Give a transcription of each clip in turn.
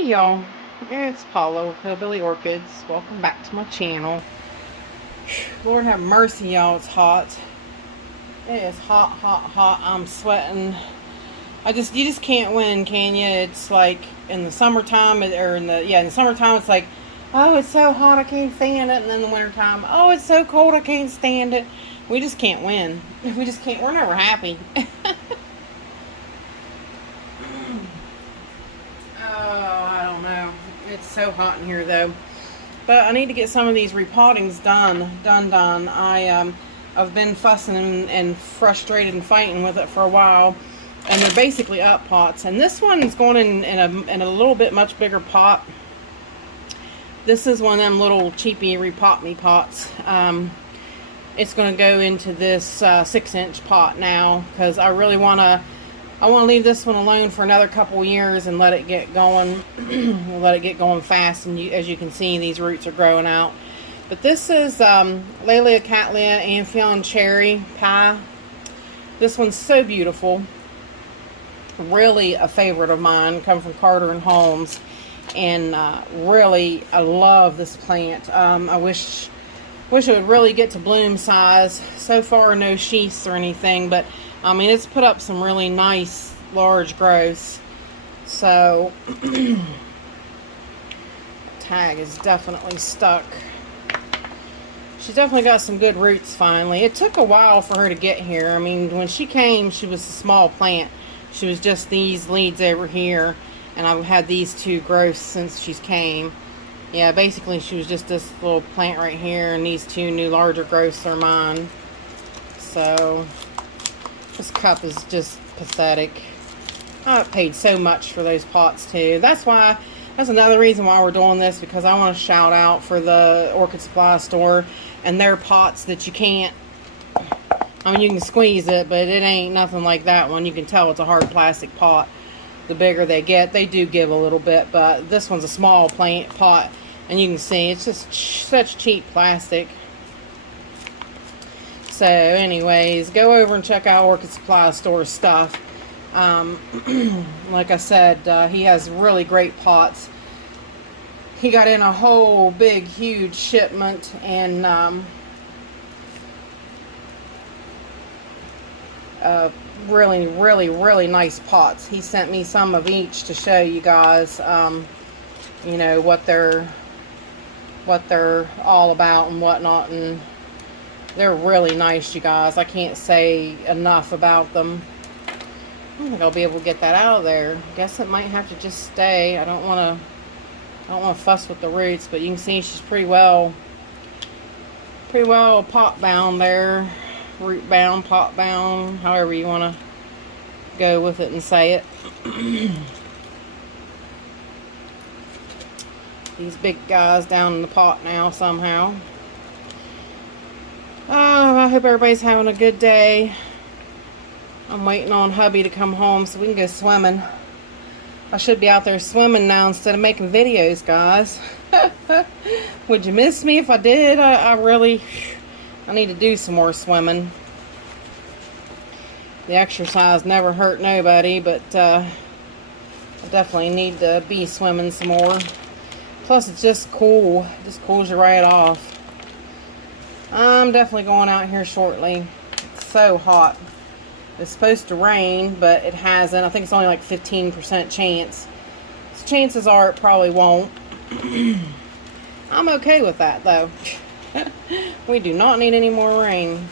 Hey y'all, it's Paulo, Hillbilly Orchids. Welcome back to my channel. Lord have mercy, y'all, it's hot. It is hot, hot, hot. I'm sweating. You just can't win, can you? It's like in the summertime, in the summertime it's like, oh, it's so hot, I can't stand it. And then in the wintertime, oh, it's so cold, I can't stand it. We just can't win. We just can't, we're never happy. I don't know. It's so hot in here though. But I need to get some of these repottings done. I've been fussing and frustrated and fighting with it for a while. And they're basically up pots. And this one's going in a little bit much bigger pot. This is one of them little cheapy repot me pots. It's going to go into this 6-inch pot now, because I really want to leave this one alone for another couple years and let it get going. Let it get going fast, and as you can see, these roots are growing out. But this is Laelia Cattleya Amphion Cherry Pie. This one's so beautiful. Really a favorite of mine, come from Carter and Holmes. And really, I love this plant. I wish it would really get to bloom size. So far, no sheaths or anything, but I mean, it's put up some really nice large growths. So tag is definitely stuck. She's definitely got some good roots finally. It took a while for her to get here. I mean, when she came, she was a small plant. She was just these leads over here, and I've had these two growths since she's came. Yeah, basically she was just this little plant right here, and these two new larger growths are mine. So this cup is just pathetic. I paid so much for those pots too. That's another reason why we're doing this, because I want to shout out for the Orchid Supply Store and their pots that you can't, I mean, you can squeeze it, but it ain't nothing like that one. You can tell it's a hard plastic pot. The bigger they get, they do give a little bit, but this one's a small plant pot, and you can see it's just such cheap plastic. So anyways, go over and check out Orchid Supply Store stuff. Like I said, he has really great pots. He got in a whole big huge shipment, and really nice pots. He sent me some of each to show you guys, you know, what they're all about and whatnot, and they're really nice, you guys. I can't say enough about them. I don't think I'll be able to get that out of there. Guess it might have to just stay. I don't want to fuss with the roots, but you can see she's pretty well pot bound there. Root bound, pot bound, however you want to go with it and say it. These big guys down in the pot now somehow. Oh, I hope everybody's having a good day. I'm waiting on hubby to come home so we can go swimming. I should be out there swimming now instead of making videos, guys. Would you miss me if I did? I need to do some more swimming. The exercise never hurt nobody, but I definitely need to be swimming some more. Plus, it's just cool. It just cools you right off. I'm definitely going out here shortly. It's so hot. It's supposed to rain, but it hasn't. I think it's only like 15% chance. So chances are it probably won't. I'm okay with that, though. We do not need any more rain.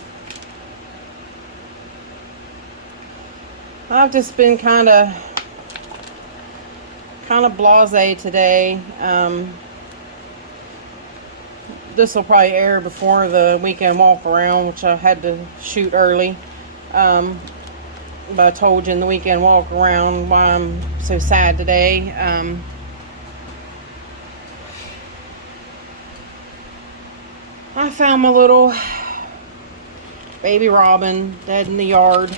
I've just been kind of blasé today. This will probably air before the weekend walk around, which I had to shoot early. But I told you in the weekend walk around why I'm so sad today. I found my little baby robin dead in the yard,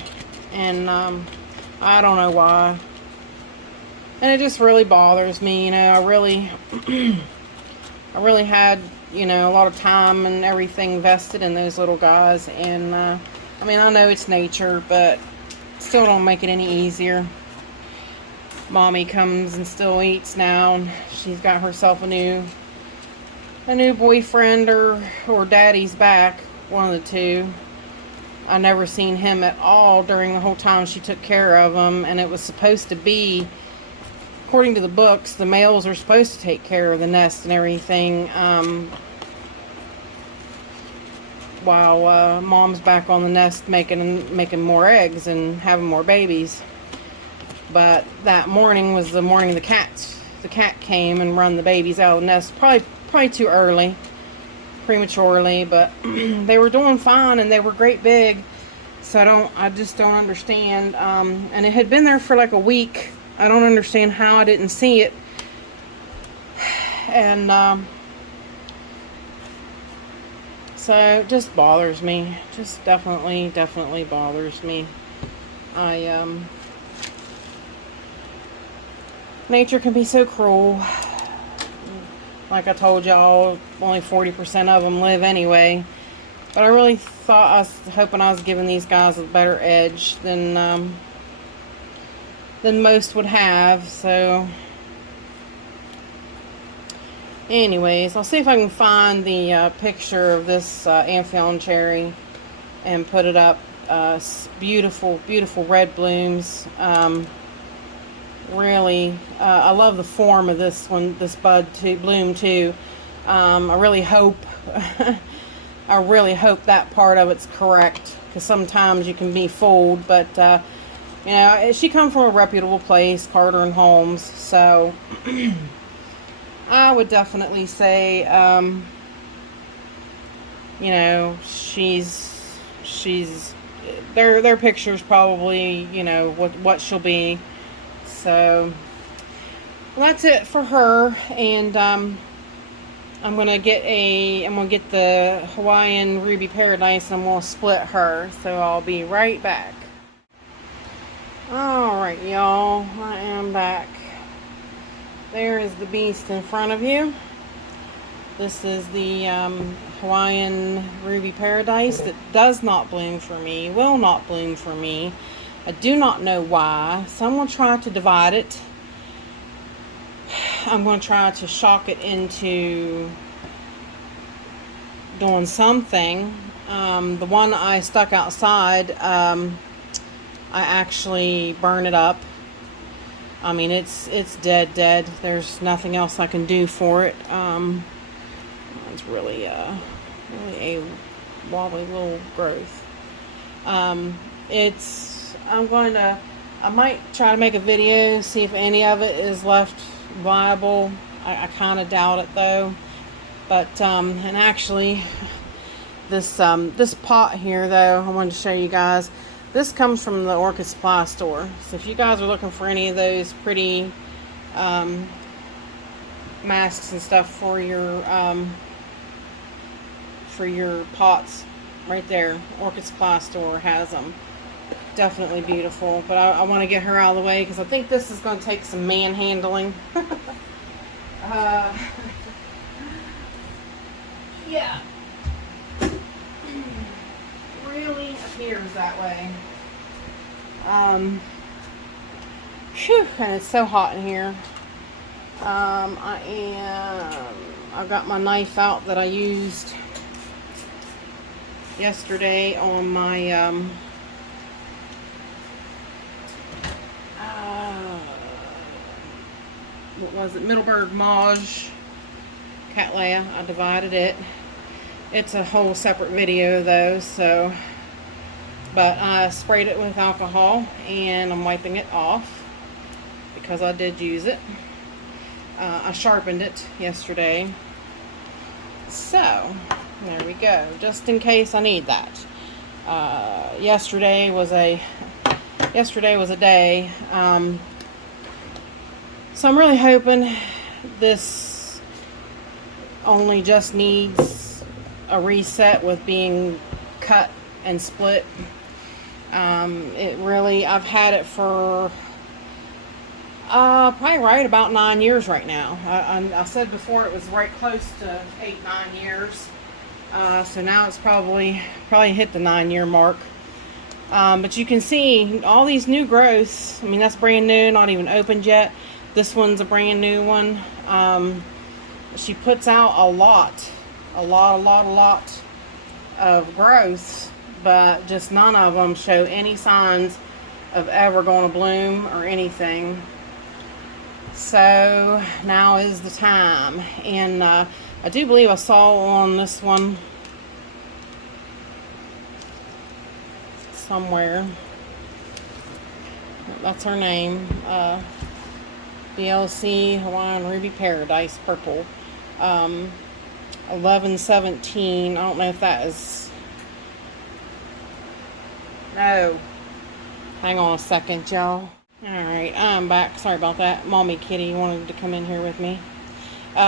and I don't know why. And it just really bothers me, you know. I really had, you know, a lot of time and everything invested in those little guys, and I mean, I know it's nature, but still don't make it any easier. Mommy comes and still eats now, and she's got herself a new boyfriend, or Daddy's back, one of the two. I never seen him at all during the whole time she took care of him, and it was supposed to be, according to the books, the males are supposed to take care of the nest and everything, while mom's back on the nest making more eggs and having more babies. But that morning was the morning the cat came and run the babies out of the nest. Probably too early, prematurely, but they were doing fine and they were great big. So I just don't understand. And it had been there for like a week. I don't understand how I didn't see it. And so it just bothers me. Just definitely bothers me. Nature can be so cruel. Like I told y'all, only 40% of them live anyway. But I really thought, I was hoping I was giving these guys a better edge than most would have. So, anyways, I'll see if I can find the picture of this Amphion cherry and put it up. Beautiful, beautiful red blooms. Really, I love the form of this one, this bloom too. I really hope, that part of it's correct, because sometimes you can be fooled. But you know, she come from a reputable place, Carter and Holmes, so I would definitely say, you know, their pictures probably, you know, what she'll be. So, well, that's it for her, and I'm gonna get the Hawaiian Ruby Paradise, and we'll split her. So I'll be right back. All right, y'all, I am back. There is the beast in front of you. This is the Hawaiian Ruby Paradise that does not bloom for me, will not bloom for me. I do not know why. Someone tried to divide it. I'm going to try to shock it into doing something. The one I stuck outside, I actually burned it up. I mean, it's dead. There's nothing else I can do for it. It's really a wobbly little growth. I might try to make a video, see if any of it is left viable. I kind of doubt it though. But and actually, this pot here though, I wanted to show you guys. This comes from the Orchid Supply Store. So if you guys are looking for any of those pretty masks and stuff for your pots, right there, Orchid Supply Store has them. Definitely beautiful, but I want to get her out of the way because I think this is going to take some manhandling. Yeah, really appears that way. Phew, and it's so hot in here. I've got my knife out that I used yesterday on my what was it, Middleburg Mauge Cattleya. I divided it. It's a whole separate video though, so, but I sprayed it with alcohol and I'm wiping it off because I did use it. I sharpened it yesterday, so there we go, just in case I need that. Yesterday was a day. So I'm really hoping this only just needs a reset with being cut and split. I've had it for probably right about 9 years right now. I said before it was right close to 8-9 years. So now it's probably hit the 9-year mark. But you can see all these new growths. I mean, that's brand new, not even opened yet. This one's a brand new one. She puts out a lot of growths, but just none of them show any signs of ever going to bloom or anything. So now is the time. And I do believe I saw on this one somewhere, that's her name, DLC Hawaiian Ruby Paradise Purple, 1117. I don't know if that is, no, hang on a second, y'all. Alright, I'm back. Sorry about that. Mommy Kitty wanted to come in here with me.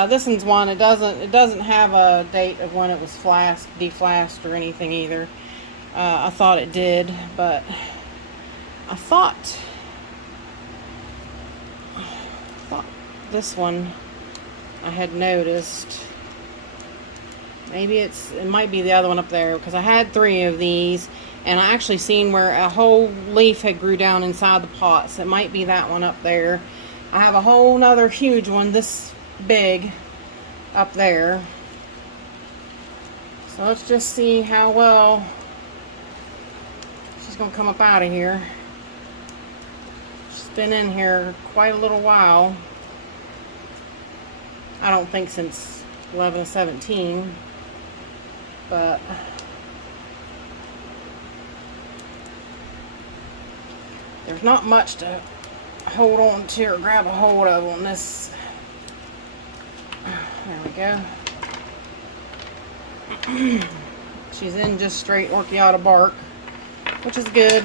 This one's one, it doesn't have a date of when it was deflasked or anything either. I thought it did, but I thought this one I had noticed. Maybe it might be the other one up there, because I had 3 of these, and I actually seen where a whole leaf had grew down inside the pots. It might be that one up there. I have a whole nother huge one this big up there. So let's just see how well she's gonna come up out of here. She's been in here quite a little while. I don't think since 11 or 17, but there's not much to hold on to or grab a hold of on this. There we go. She's in just straight orchiata bark, which is good.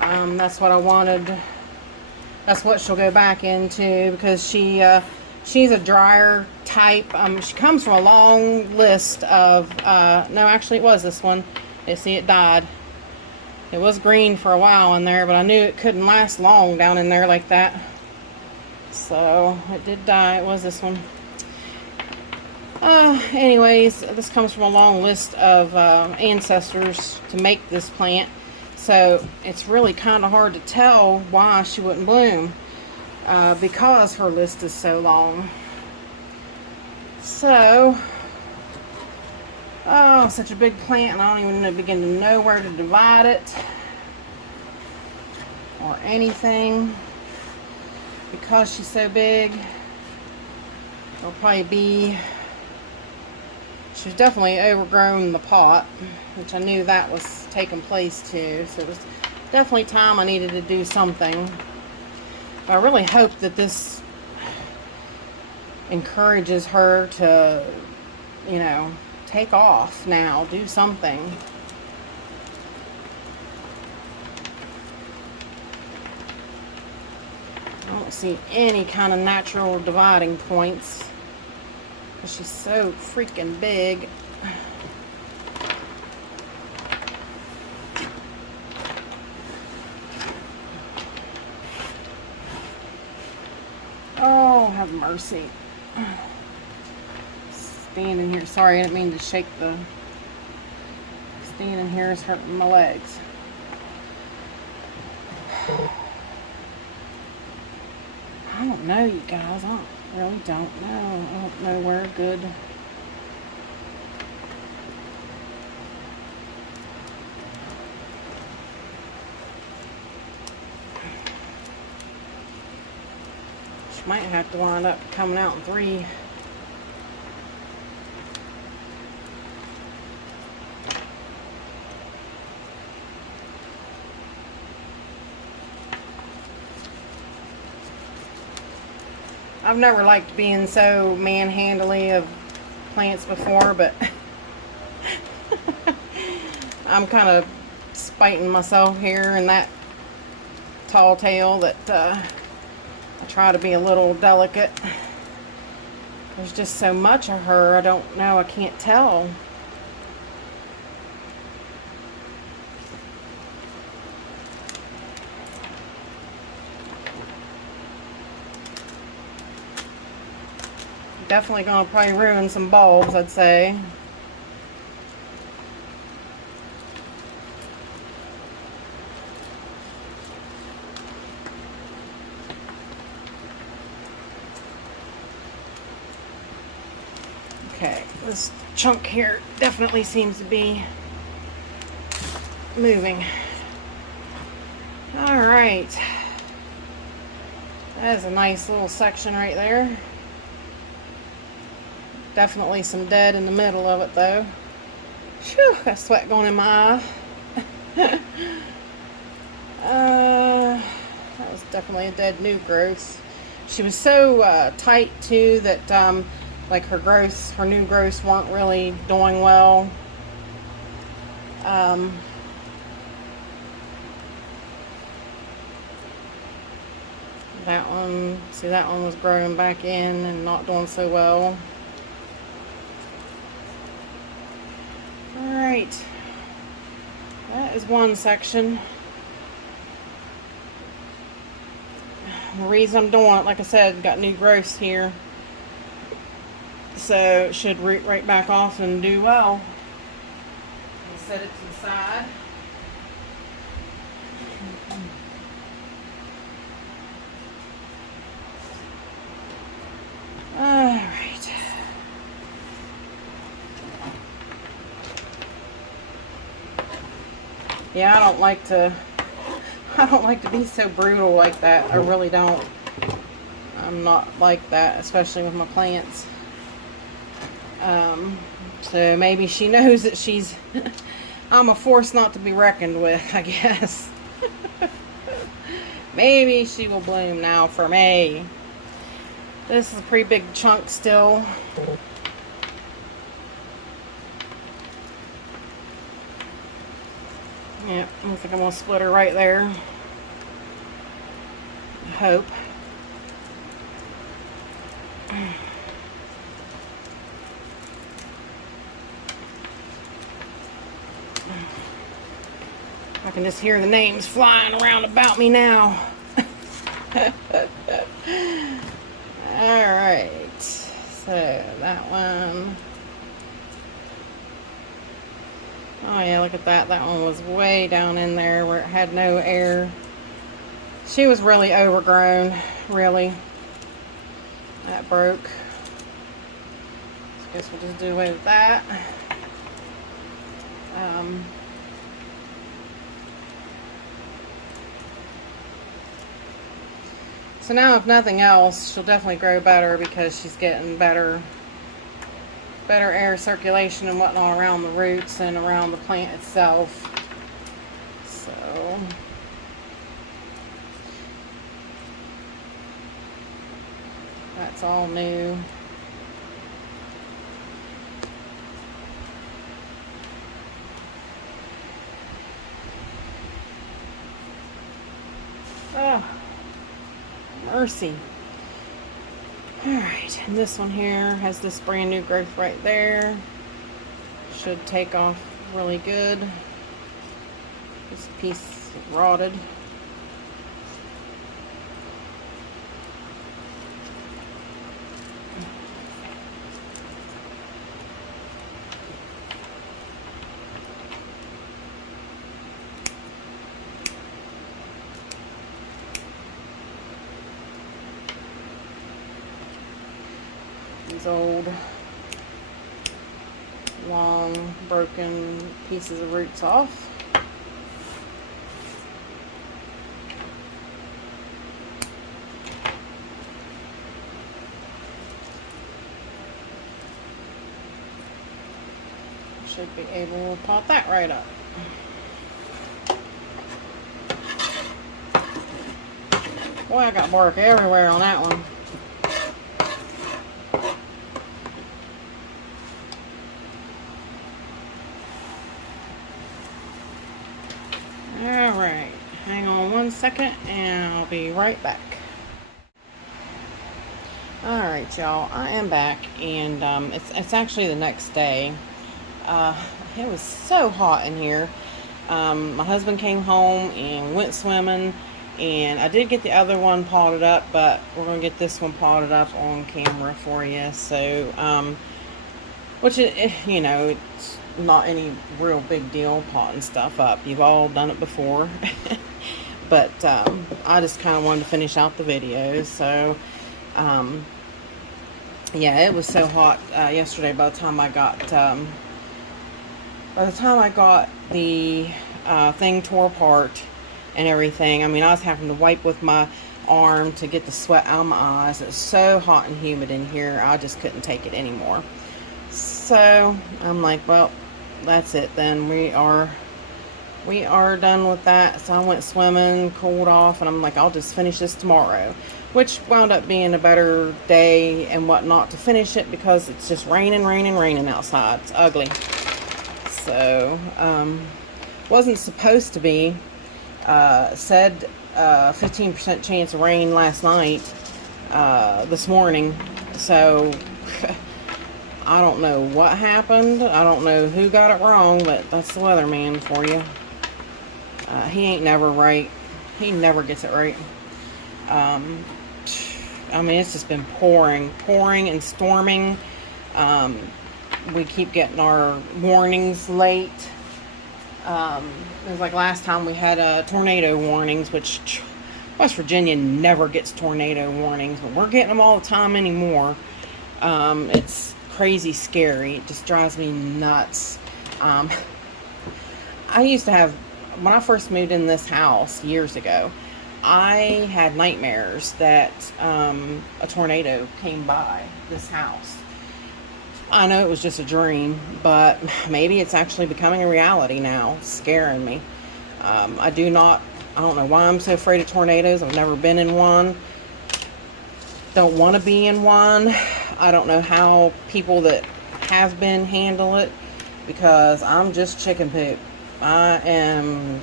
That's what I wanted. That's what she'll go back into, because she's a drier type. She comes from a long list of, no, actually it was this one. You see, it died. It was green for a while in there, but I knew it couldn't last long down in there like that. So it did die. It was this one. Anyways, this comes from a long list of ancestors to make this plant. So it's really kind of hard to tell why she wouldn't bloom, because her list is so long. So, oh, such a big plant, and I don't even begin to know where to divide it or anything, because she's so big. It'll probably be, she's definitely overgrown the pot, which I knew that was taking place too. So it was definitely time I needed to do something. I really hope that this encourages her to, you know, take off now, do something. I don't see any kind of natural dividing points. She's so freaking big. Oh, have mercy. Standing here, sorry, I didn't mean to shake the, standing here is hurting my legs. I don't know, you guys. I really don't know. I don't know where good. She might have to wind up coming out in 3. I've never liked being so manhandly of plants before, but I'm kind of spiting myself here in that tall tale that I try to be a little delicate. There's just so much of her, I don't know, I can't tell. Definitely gonna probably ruin some bulbs, I'd say. Okay, this chunk here definitely seems to be moving. All right. That is a nice little section right there. Definitely some dead in the middle of it though. Phew, got sweat going in my eye. That was definitely a dead new growth. She was so tight too that like her new growths weren't really doing well. That one, see, that one was growing back in and not doing so well. Alright, that is one section. The reason I'm doing it, like I said, got new growths here, so it should root right back off and do well. I'll set it to the side. Alright. Yeah, I don't like to be so brutal like that. I really don't. I'm not like that, especially with my plants. So maybe she knows that she's I'm a force not to be reckoned with, I guess. Maybe she will bloom now for me. This is a pretty big chunk still. Yeah, I think I'm going to split her right there. I hope. I can just hear the names flying around about me now. Alright, so that one. Oh yeah, look at that. That one was way down in there where it had no air. She was really overgrown, really. That broke. So I guess we'll just do away with that. So now, if nothing else, she'll definitely grow better because she's getting better air circulation and whatnot around the roots and around the plant itself. So that's all new. Oh, mercy. Alright, and this one here has this brand new growth right there. Should take off really good. This piece rotted. These old, long, broken pieces of roots off. Should be able to pop that right up. Boy, I got bark everywhere on that one. Alright, hang on one second and I'll be right back. Alright y'all, I am back and it's actually the next day. It was so hot in here. My husband came home and went swimming, and I did get the other one potted up, but we're going to get this one potted up on camera for you. So, which, you know, it's not any real big deal potting stuff up. You've all done it before. But I just kind of wanted to finish out the video. So, Yeah, it was so hot yesterday. By the time I got the thing tore apart and everything, I mean, I was having to wipe with my arm to get the sweat out of my eyes. It was so hot and humid in here, I just couldn't take it anymore. So I'm like, well, that's it then. We are done with that. So I went swimming, cooled off, and I'm like, I'll just finish this tomorrow, which wound up being a better day and whatnot to finish it, because it's just raining outside. It's ugly. So wasn't supposed to be. Said 15% chance of rain last night, this morning. So I don't know what happened. I don't know who got it wrong, but that's the weatherman for you. He ain't never right. He never gets it right. I mean, it's just been pouring and storming. We keep getting our warnings late. It was like last time we had tornado warnings, which West Virginia never gets tornado warnings, but we're getting them all the time anymore. It's crazy scary. It just drives me nuts. I used to have, when I first moved in this house years ago, I had nightmares that a tornado came by this house. I know it was just a dream, but maybe it's actually becoming a reality now, scaring me. I don't know why I'm so afraid of tornadoes. I've never been in one. Don't want to be in one. I don't know how people that have been handle it, because I'm just chicken poop. I'm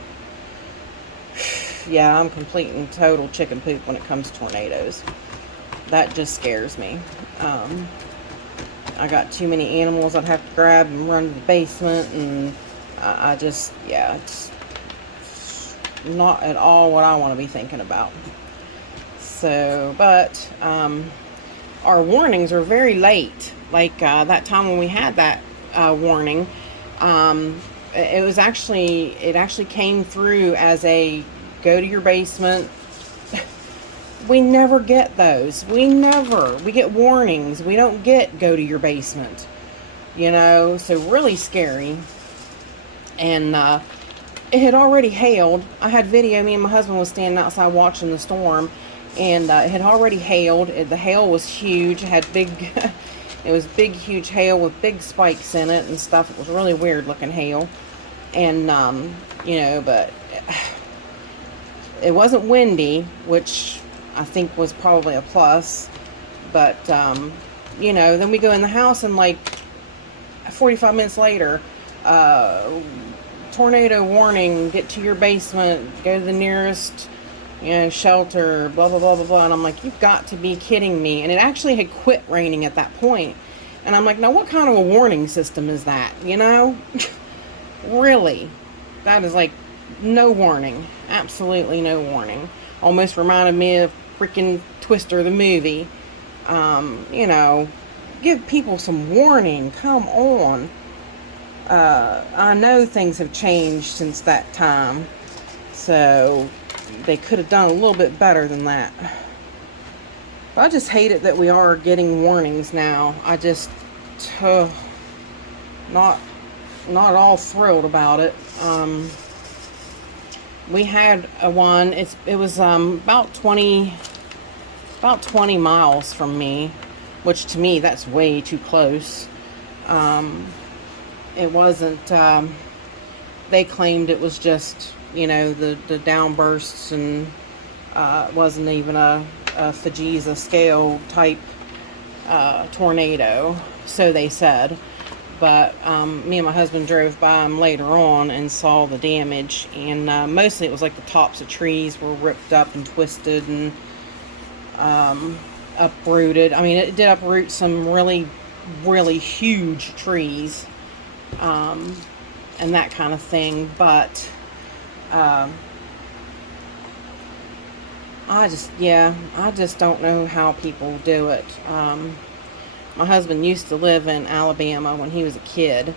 complete and total chicken poop when it comes to tornadoes. That just scares me. I got too many animals I'd have to grab and run to the basement, and it's not at all what I want to be thinking about. So, but our warnings are very late. Like that time when we had that warning, it actually came through as a go to your basement. We never get those. We get warnings. We don't get go to your basement. So really scary. And it had already hailed. I had video. Me and my husband was standing outside watching the storm, and it had already hailed. The hail was huge. It had it was big, huge hail with big spikes in it and stuff. It was really weird looking hail. And, but it wasn't windy, which I think was probably a plus. But, then we go in the house, and like 45 minutes later, tornado warning, get to your basement, go to the nearest, shelter, blah, blah, blah, blah, blah. And I'm like, you've got to be kidding me. And it actually had quit raining at that point. And I'm like, now what kind of a warning system is that, Really? That is like no warning. Absolutely no warning. Almost reminded me of freaking Twister the movie. Give people some warning. Come on. I know things have changed since that time, so they could have done a little bit better than that. But I just hate it that we are getting warnings now. I just not all thrilled about it. We had one. It was about 20 miles from me, which to me that's way too close. It wasn't. They claimed it was just the downbursts, and it wasn't even a Fujisa scale type tornado, so they said. But me and my husband drove by them later on and saw the damage, and mostly it was like the tops of trees were ripped up and twisted and uprooted. I mean, it did uproot some really, really huge trees, and that kind of thing. But I just don't know how people do it. My husband used to live in Alabama when he was a kid,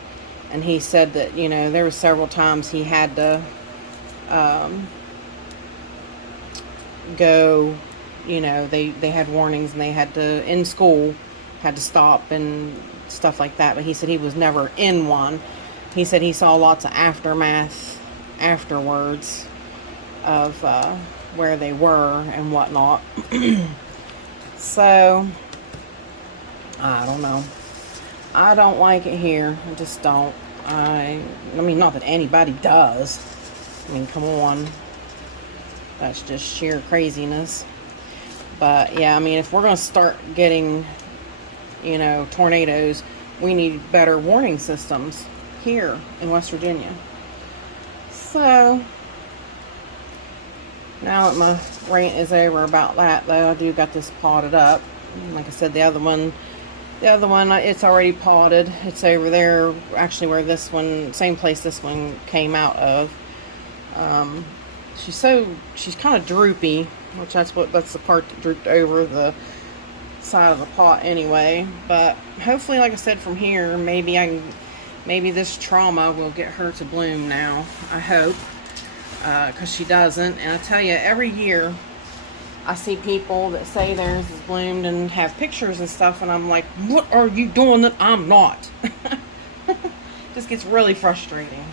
and he said that, there were several times he had to go, they had warnings, and they had to, in school, had to stop and stuff like that. But he said he was never in one. He said he saw lots of aftermath afterwards of where they were and whatnot. So, I don't know. I don't like it here. I just don't. I mean, not that anybody does. I mean, come on. That's just sheer craziness. But, yeah, I mean, if we're going to start getting, you know, tornadoes, we need better warning systems here in West Virginia. So, now that my rant is over about that, though, I do got this potted up. Like I said, the other one, it's already potted. It's over there, actually, where this one, same place this one came out of. She's kind of droopy, which that's the part that drooped over the side of the pot anyway. But hopefully, like I said, from here, maybe this trauma will get her to bloom now. I hope, because she doesn't. And I tell you, every year I see people that say theirs is bloomed and have pictures and stuff, and I'm like, what are you doing that I'm not? Just gets really frustrating.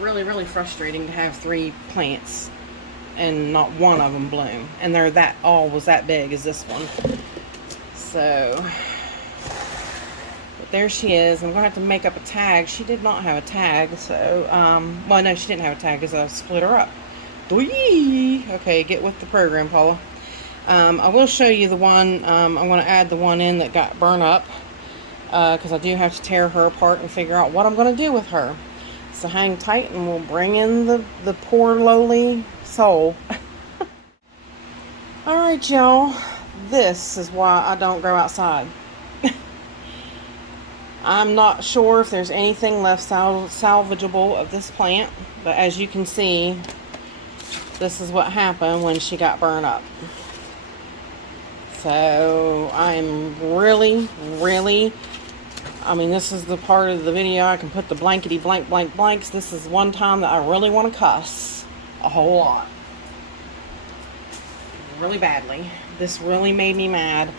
Really, really frustrating to have 3 plants and not one of them bloom. And they're was that big as this one. So, but there she is. I'm going to have to make up a tag. She did not have a tag, so, well, no, she didn't have a tag because I split her up. Okay, get with the program, Paula. I will show you the one, I'm going to add the one in that got burned up, because I do have to tear her apart and figure out what I'm going to do with her. So hang tight and we'll bring in the poor lowly soul. Alright, y'all, this is why I don't go outside. I'm not sure if there's anything left salvageable of this plant, but as you can see, this is what happened when she got burned up. So I'm really, I mean, this is the part of the video I can put the blankety blank blanks. This is one time that I really want to cuss a whole lot. Really badly. This really made me mad.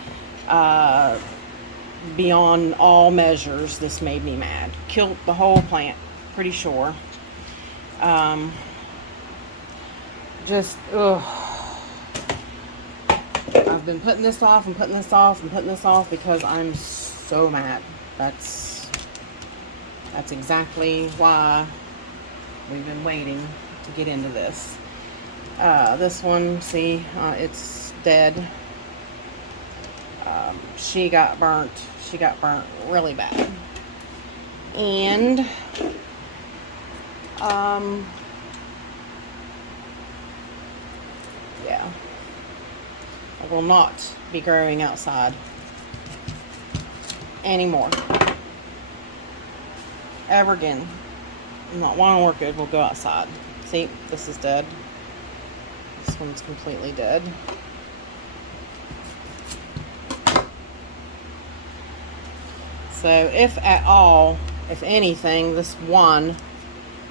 Beyond all measures, this made me mad. Killed the whole plant, pretty sure. Just, ugh. I've been putting this off and putting this off and putting this off because I'm so mad. That's exactly why we've been waiting to get into this. This one, see, it's dead. She got burnt. She got burnt really bad. And, yeah. I will not be growing outside anymore. Ever again. Not one orchid will go outside. See, this is dead. This one's completely dead. So, if at all, if anything, this one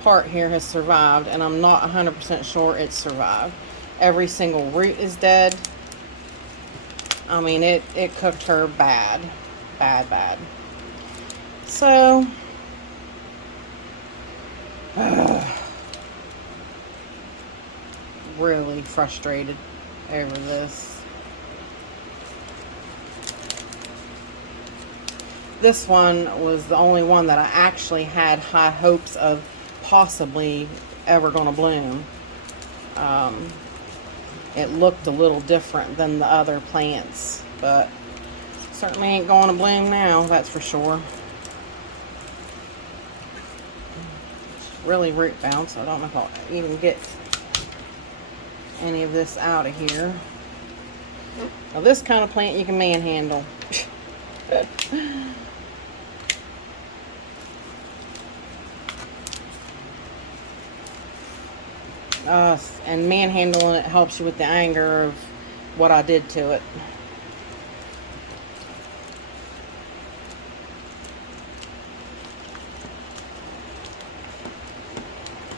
part here has survived, and I'm not 100% sure it's survived. Every single root is dead. I mean, it cooked her bad. Bad. So, really frustrated over this. This one was the only one that I actually had high hopes of possibly ever going to bloom. It looked a little different than the other plants, but certainly ain't going to bloom now, that's for sure. It's really root bound, so I don't know if I'll even get any of this out of here. Now, this kind of plant you can manhandle. And manhandling it helps you with the anger of what I did to it.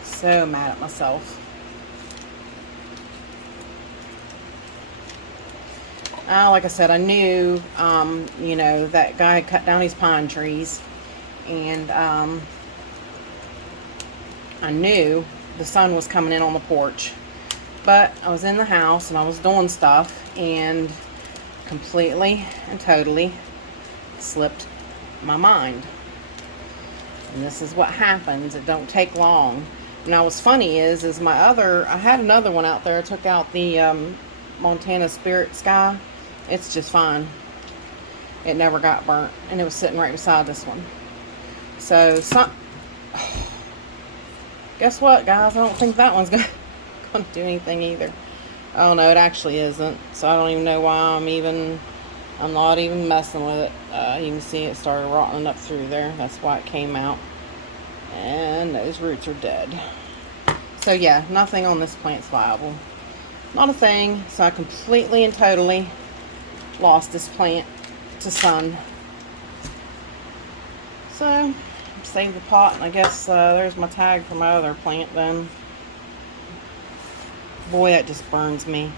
So mad at myself. like I said, I knew, you know, that guy had cut down these pine trees, and I knew the sun was coming in on the porch. But I was in the house and I was doing stuff and completely and totally slipped my mind. And this is what happens. It don't take long. Now what's funny is I had another one out there. I took out the Montana Spirit Sky. It's just fine. It never got burnt, and it was sitting right beside this one. So guess what, guys? I don't think that one's gonna do anything either. Oh no, it actually isn't. So I don't even know why I'm not even messing with it. You can see it started rotting up through there. That's why it came out. And those roots are dead. So yeah, nothing on this plant's viable. Not a thing. So I completely and totally lost this plant to sun. So save the pot, and I guess there's my tag for my other plant then. Boy, that just burns me.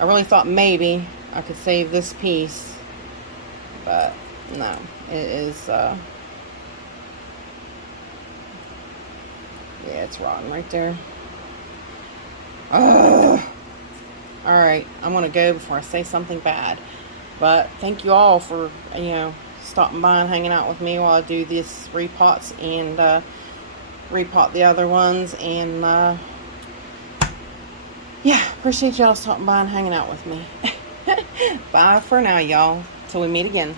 I really thought maybe I could save this piece, but no, it is yeah, it's rotten right there. Ugh. Alright, I'm gonna go before I say something bad. But thank you all for, you know, stopping by and hanging out with me while I do these repots and repot the other ones. And yeah, appreciate y'all stopping by and hanging out with me. Bye for now, y'all. Till we meet again.